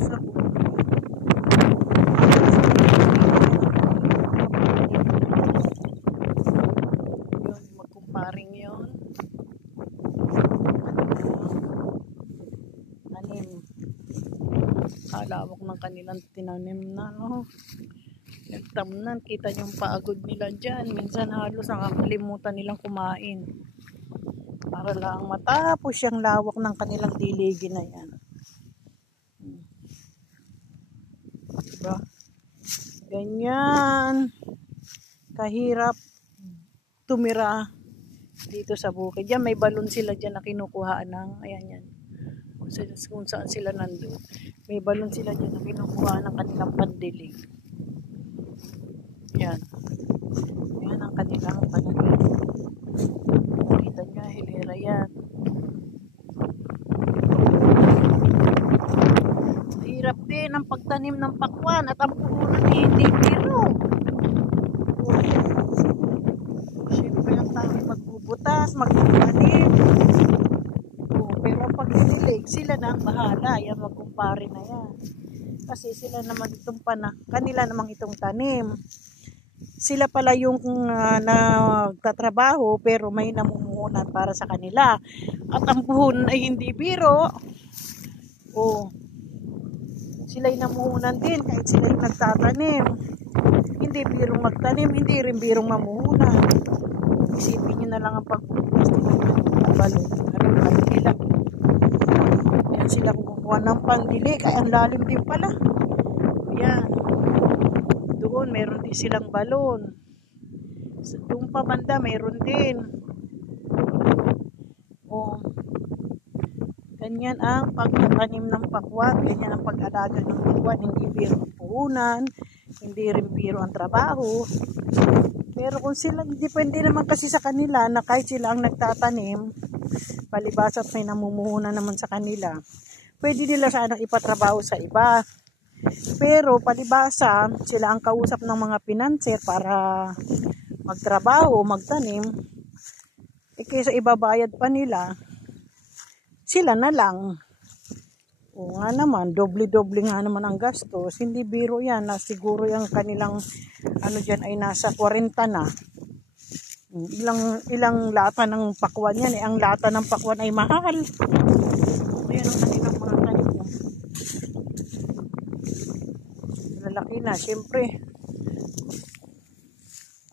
sa yun, magkumparing yun. Tanim. Kalawak ng kanilang tinanim na, no? Nagtamnan, kita yung pagod nila dyan. Minsan halos nakakalimutan nilang kumain. Para lang matapos yung lawak ng kanilang diligin na yan. Diba? Ganyan. Kahirap tumira dito sa bukid. Yan, may balon sila dyan na kinukuhaan ng, ayan yan. Kung saan sila nandun. May balon sila dyan na kinukuhaan ng kanilang pandilig. Yan. Yan ang kanilang pananim. Kita nyo, hilera yan. Hirap din ang pagtanim ng pakwan at ang puhunan ay hindi biro. Siyempre ang tao magbubutas, magbubutanim. Pero pag dinilig, sila na ang bahala. Yan, magkumpare na yan. Kasi sila naman itong kanila namang itong tanim. Sila pala yung nagtatrabaho pero may namumuhunan para sa kanila. At ang puhunan ay hindi biro. Sila'y namuhunan din kahit sila'y nagtatanim. Hindi birong magtanim, hindi rin birong mamuhunan. Isipin nyo na lang ang pagbubukas ng balon. Ano nila? Yan sila kumukuha ng pandili. Kaya ang lalim din pala. Yan. Doon meron din silang balon. Doon pa banda meron din. Ganyan ang pagtatanim ng pakwan, ganyan ang pag-alaga ng pakwan. Hindi biro ang puhunan, hindi rin biro ang trabaho. Pero kung sila, depende naman kasi sa kanila na kahit sila ang nagtatanim, palibasa at may namumuhunan naman sa kanila, pwede nila sanang ipatrabaho sa iba. Pero palibasa, sila ang kausap ng mga pinanser para magtrabaho, magtanim. Kaysa ibabayad pa nila, sila na lang. Nga naman, doble-doble nga naman ang gastos. Hindi biro yan na siguro yung kanilang dyan ay nasa 40 na. Ilang lata ng pakwan yan. Ang lata ng pakwan ay mahal. Ayan ang kanilang mga tanim. Lalaki na, syempre.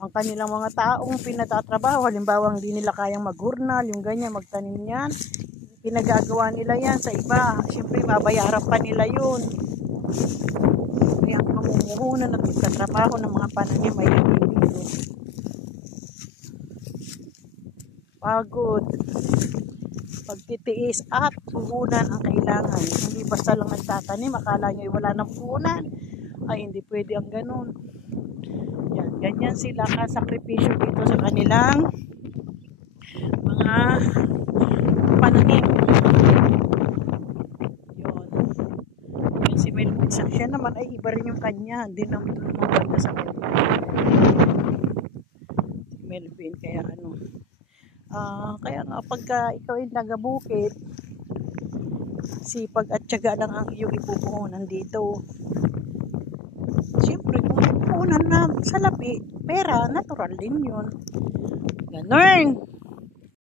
Ang kanilang mga taong pinatatrabaho, halimbawa hindi nila kayang maghurnal, yung ganyan, magtanim yan. Pinagagawa nila yan sa iba. Siyempre, mabayaran pa nila yun. Kaya ang pamumuhunan at pagkatrabaho ng mga pananim ay nabibiro. Pagod. Pagtitiis at puhunan ang kailangan. Hindi basta lang nagtatanim, akala nyo wala ng puhunan. Ay, hindi pwede ang ganun. Yan, ganyan sila kasakripisyo dito sa kanilang mga pananim. Yun si Melvin, siya naman ay iba rin yung kanya, hindi naman maganda sa kanya si Melvin. Kaya kaya nga pagka ikaw ay nagabukit, sipag at tiyaga lang ang iyong ipupuhunan dito. Siyempre kung ipupuhunan na salapi, pera, natural din yun. Ganun.